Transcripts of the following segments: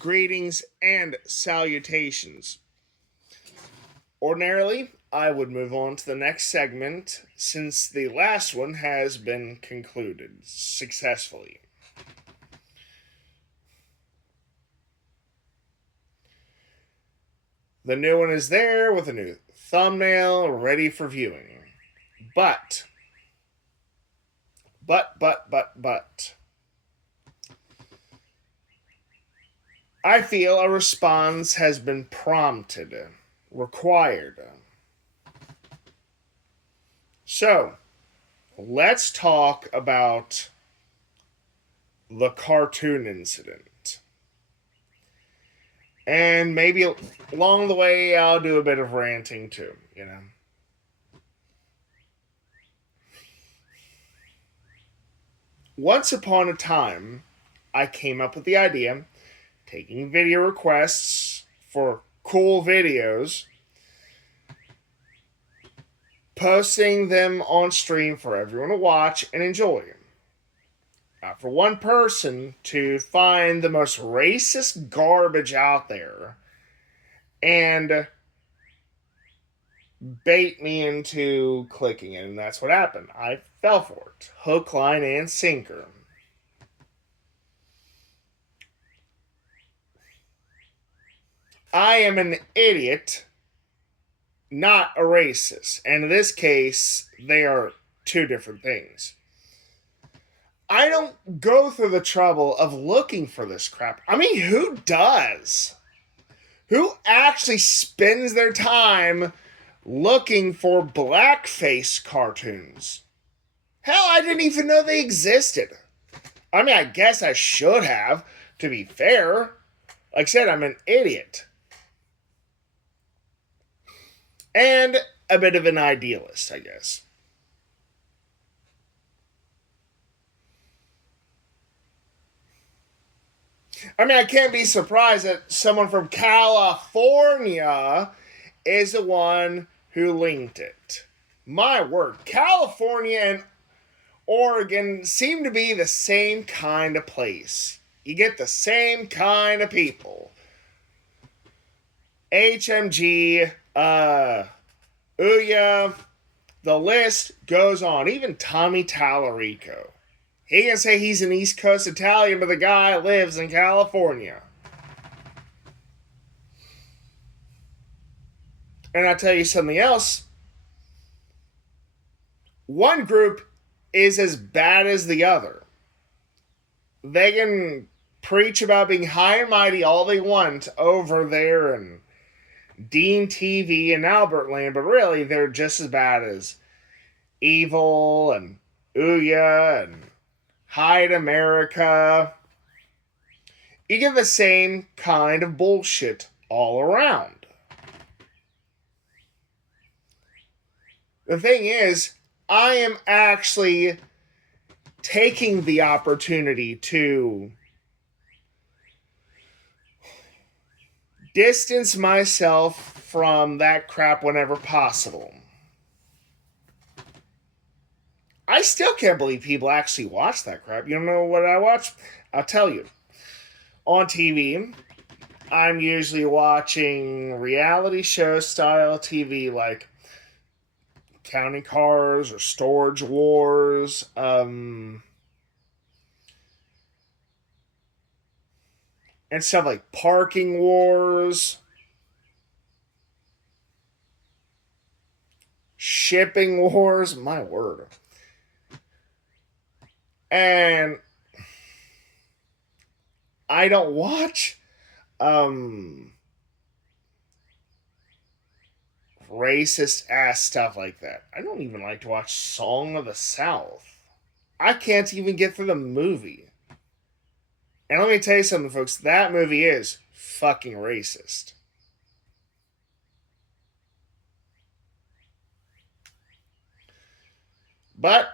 Greetings and salutations. Ordinarily, I would move on to the next segment since the last one has been concluded successfully. The new one is there with a new thumbnail ready for viewing. But, but. I feel a response has been prompted, required. So, let's talk about the cartoon incident. And maybe along the way, I'll do a bit of ranting too, Once upon a time, I came up with the idea taking video requests for cool videos, posting them on stream for everyone to watch and enjoy. For one person to find the most racist garbage out there and bait me into clicking it, and that's what happened. I fell for it. Hook, line, and sinker. I am an idiot, not a racist. And in this case, they are two different things. I don't go through the trouble of looking for this crap. I mean, who does? Who actually spends their time looking for blackface cartoons? Hell, I didn't even know they existed. I mean, I guess I should have, to be fair. Like I said, I'm an idiot. And a bit of an idealist, I guess. I mean, I can't be surprised that someone from California is the one who linked it. My word, California and Oregon seem to be the same kind of place. You get the same kind of people. HMG, Ouya, the list goes on. Even Tommy Tallarico. He can say he's an East Coast Italian, but the guy lives in California. And I'll tell you something else. One group is as bad as the other. They can preach about being high and mighty all they want over there in Dean TV and Albert Land, but really they're just as bad as Evil and Ouya and Hide America. You get the same kind of bullshit all around. The thing is, I am actually taking the opportunity to distance myself from that crap whenever possible. I still can't believe people actually watch that crap. You don't know what I watch? I'll tell you. On TV, I'm usually watching reality show style TV like Counting Cars or Storage Wars. And stuff like Parking Wars. Shipping Wars. My word. And I don't watch racist ass stuff like that. I don't even like to watch Song of the South. I can't even get through the movie. And let me tell you something, folks. That movie is fucking racist. But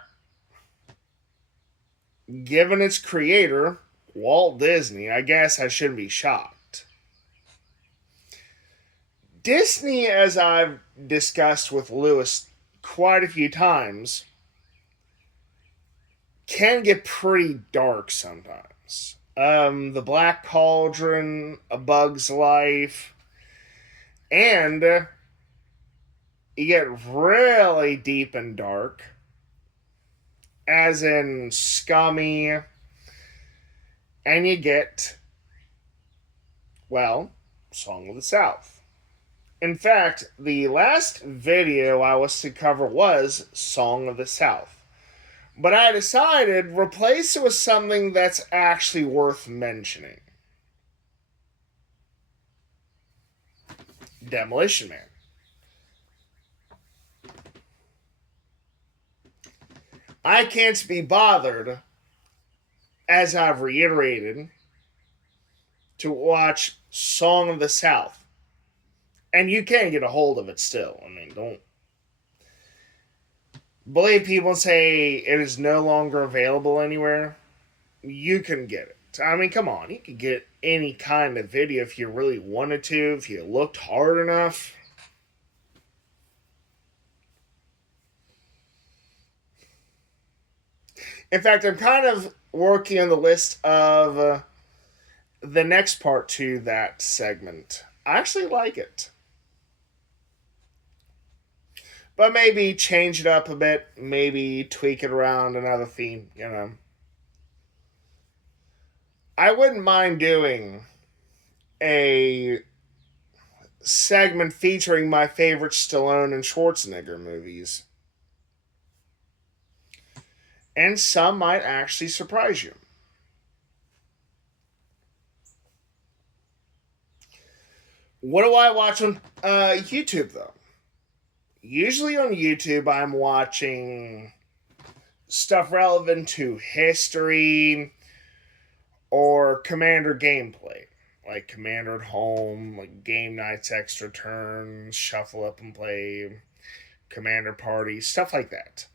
given its creator, Walt Disney, I guess I shouldn't be shocked. Disney, as I've discussed with Lewis quite a few times, can get pretty dark sometimes. The Black Cauldron, A Bug's Life, and you get really deep and dark, as in Scummy, and you get, well, Song of the South. In fact, the last video I was to cover was Song of the South. But I decided replace it with something that's actually worth mentioning. Demolition Man. I can't be bothered, as I've reiterated, to watch Song of the South. And you can get a hold of it still. I mean, don't believe people say it is no longer available anywhere. You can get it. I mean, come on. You could get any kind of video if you really wanted to, if you looked hard enough. In fact, I'm kind of working on the list of the next part to that segment. I actually like it. But maybe change it up a bit, maybe tweak it around another theme, you know. I wouldn't mind doing a segment featuring my favorite Stallone and Schwarzenegger movies. And some might actually surprise you. What do I watch on YouTube, though? Usually on YouTube, I'm watching stuff relevant to history or Commander gameplay. Like Commander at Home, like Game Nights Extra Turns, Shuffle Up and Play, Commander Party, stuff like that.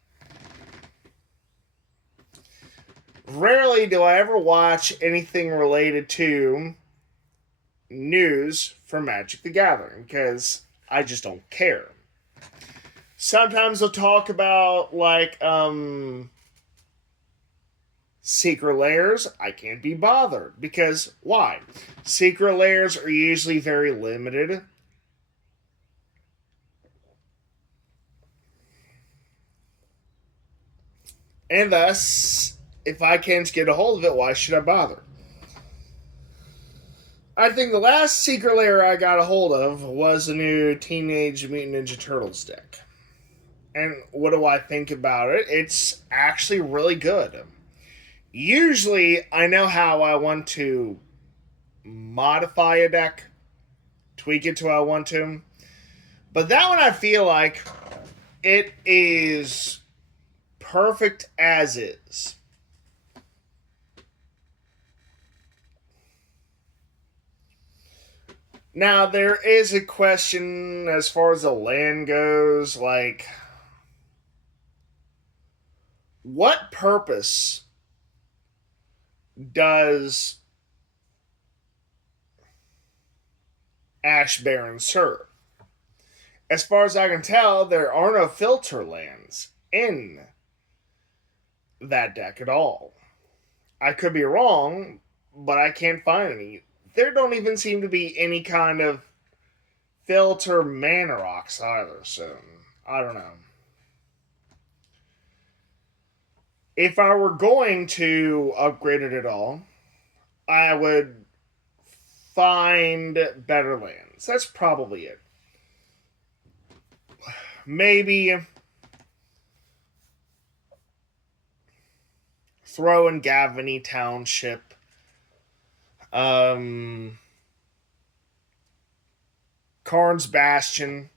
Rarely do I ever watch anything related to news for Magic the Gathering because I just don't care. Sometimes they'll talk about like secret layers. I can't be bothered because why? Secret layers are usually very limited. And thus, if I can't get a hold of it, why should I bother? I think the last secret layer I got a hold of was a new Teenage Mutant Ninja Turtles deck. And what do I think about it? It's actually really good. Usually, I know how I want to modify a deck, tweak it to how I want to. But that one, I feel like it is perfect as is. Now, there is a question as far as the land goes, like, what purpose does Ash Baron serve? As far as I can tell, there are no filter lands in that deck at all. I could be wrong, but I can't find any. There don't even seem to be any kind of filter mana rocks either, so I don't know. If I were going to upgrade it at all, I would find better lands. That's probably it. Maybe throw in Gavany Township. Karn's Bastion.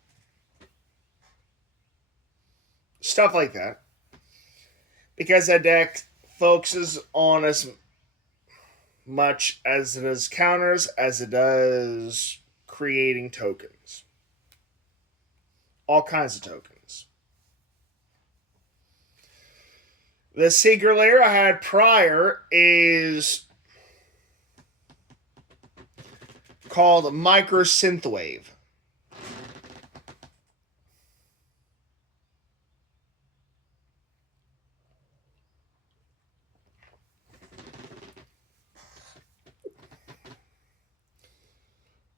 Stuff like that. Because that deck focuses on as much as it does counters as it does creating tokens. All kinds of tokens. The secret layer I had prior is called Micro Synthwave.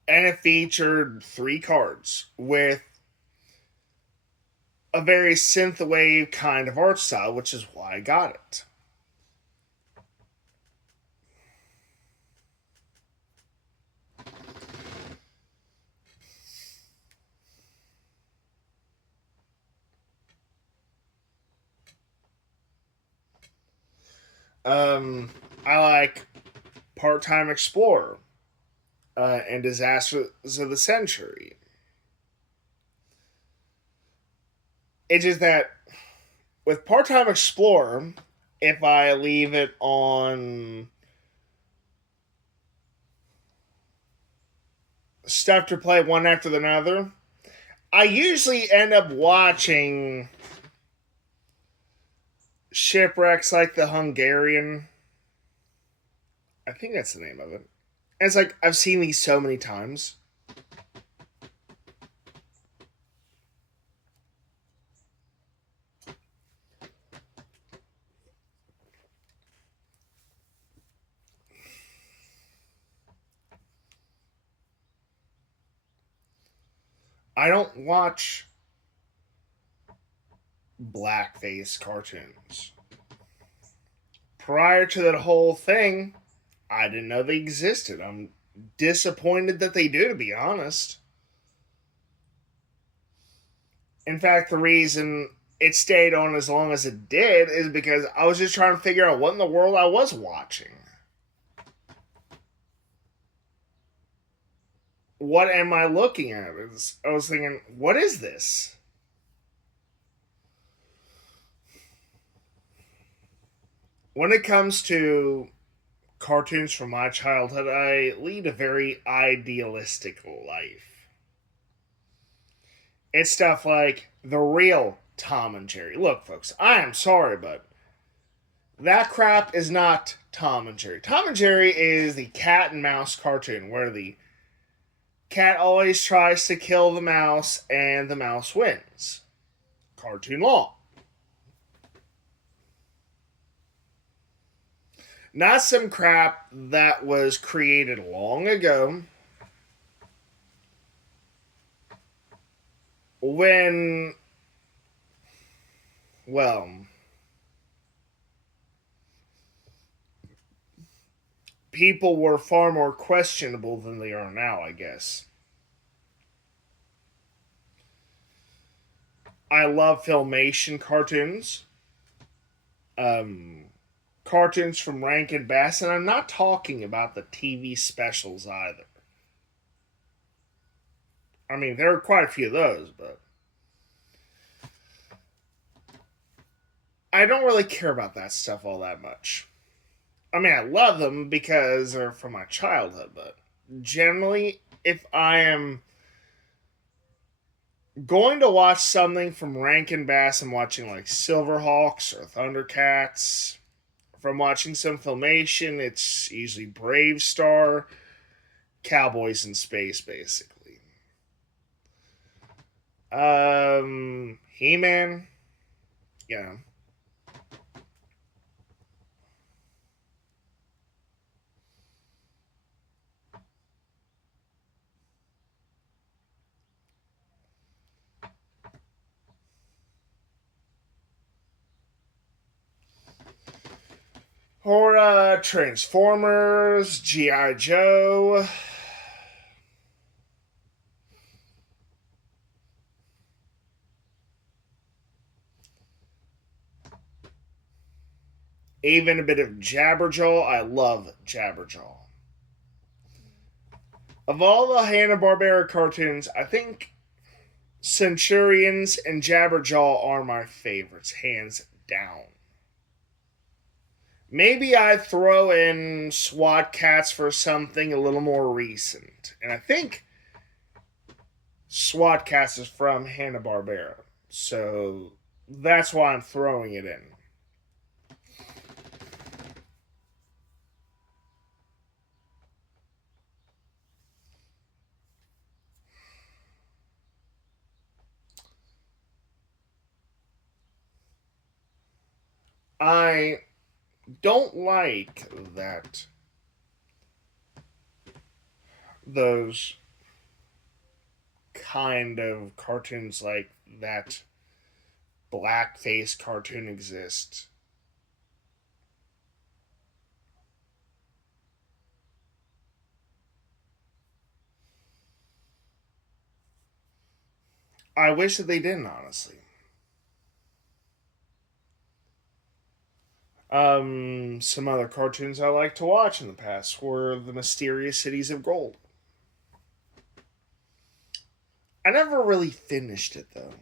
And it featured 3 cards with a very synthwave kind of art style, which is why I got it. I like Part Time Explorer and Disasters of the Century. It's just that with Part Time Explorer, if I leave it on stuff to play one after another, I usually end up watching shipwrecks like the Hungarian. I think that's the name of it. And it's like I've seen these so many times. I don't watch blackface cartoons. Prior to that whole thing, I didn't know they existed. I'm disappointed that they do, to be honest. In fact, the reason it stayed on as long as it did is because I was just trying to figure out what in the world I was watching. What am I looking at? I was thinking, what is this? When it comes to cartoons from my childhood, I lead a very idealistic life. It's stuff like the real Tom and Jerry. Look, folks, I am sorry, but that crap is not Tom and Jerry. Tom and Jerry is the cat and mouse cartoon where the cat always tries to kill the mouse and the mouse wins. Cartoon law. Not some crap that was created long ago when, well, people were far more questionable than they are now, I guess. I love Filmation cartoons. Um, Cartoons from Rankin Bass, and I'm not talking about the TV specials either. I mean, there are quite a few of those, but I don't really care about that stuff all that much. I mean, I love them because they're from my childhood, but generally, if I am going to watch something from Rankin Bass, I'm watching like Silverhawks or Thundercats. If I'm watching some Filmation, it's usually Brave Star, Cowboys in Space, basically. He-Man, yeah. Or Transformers, G.I. Joe. Even a bit of Jabberjaw. I love Jabberjaw. Of all the Hanna-Barbera cartoons, I think Centurions and Jabberjaw are my favorites, hands down. Maybe I'd throw in SWAT Cats for something a little more recent. And I think SWAT Cats is from Hanna-Barbera. So that's why I'm throwing it in. I don't like that those kind of cartoons like that blackface cartoon exist. I wish that they didn't, honestly. Some other cartoons I like to watch in the past were The Mysterious Cities of Gold. I never really finished it though.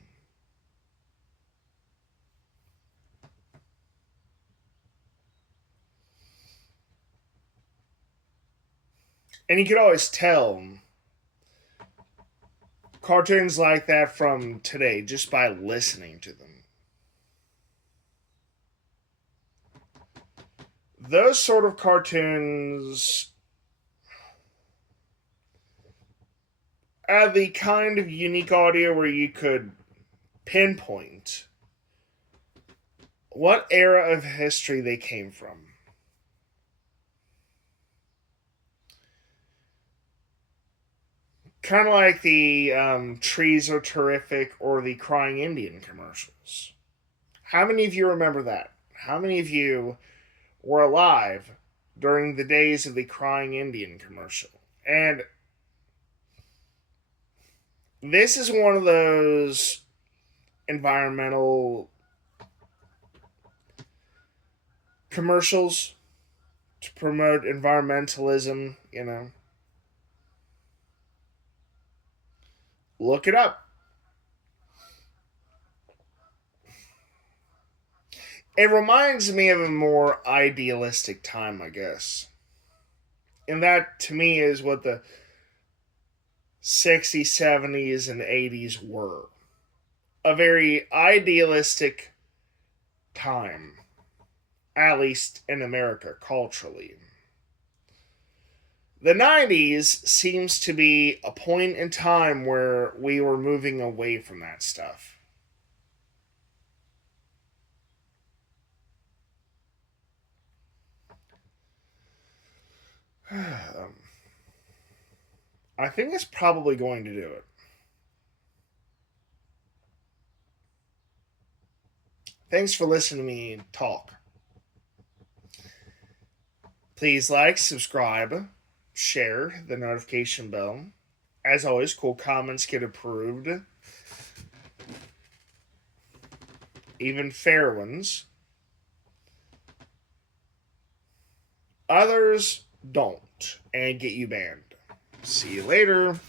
And you could always tell cartoons like that from today just by listening to them. Those sort of cartoons had the kind of unique audio where you could pinpoint what era of history they came from. Kind of like the Trees Are Terrific or the Crying Indian commercials. How many of you remember that? How many of you were alive during the days of the Crying Indian commercial? And this is one of those environmental commercials to promote environmentalism, you know. Look it up. It reminds me of a more idealistic time, I guess. And that, to me, is what the 60s, 70s, and 80s were. A very idealistic time, at least in America, culturally. The 90s seems to be a point in time where we were moving away from that stuff. I think it's probably going to do it. Thanks for listening to me talk. Please like, subscribe, share the notification bell. As always, cool comments get approved. Even fair ones. Others don't and get you banned. See you later.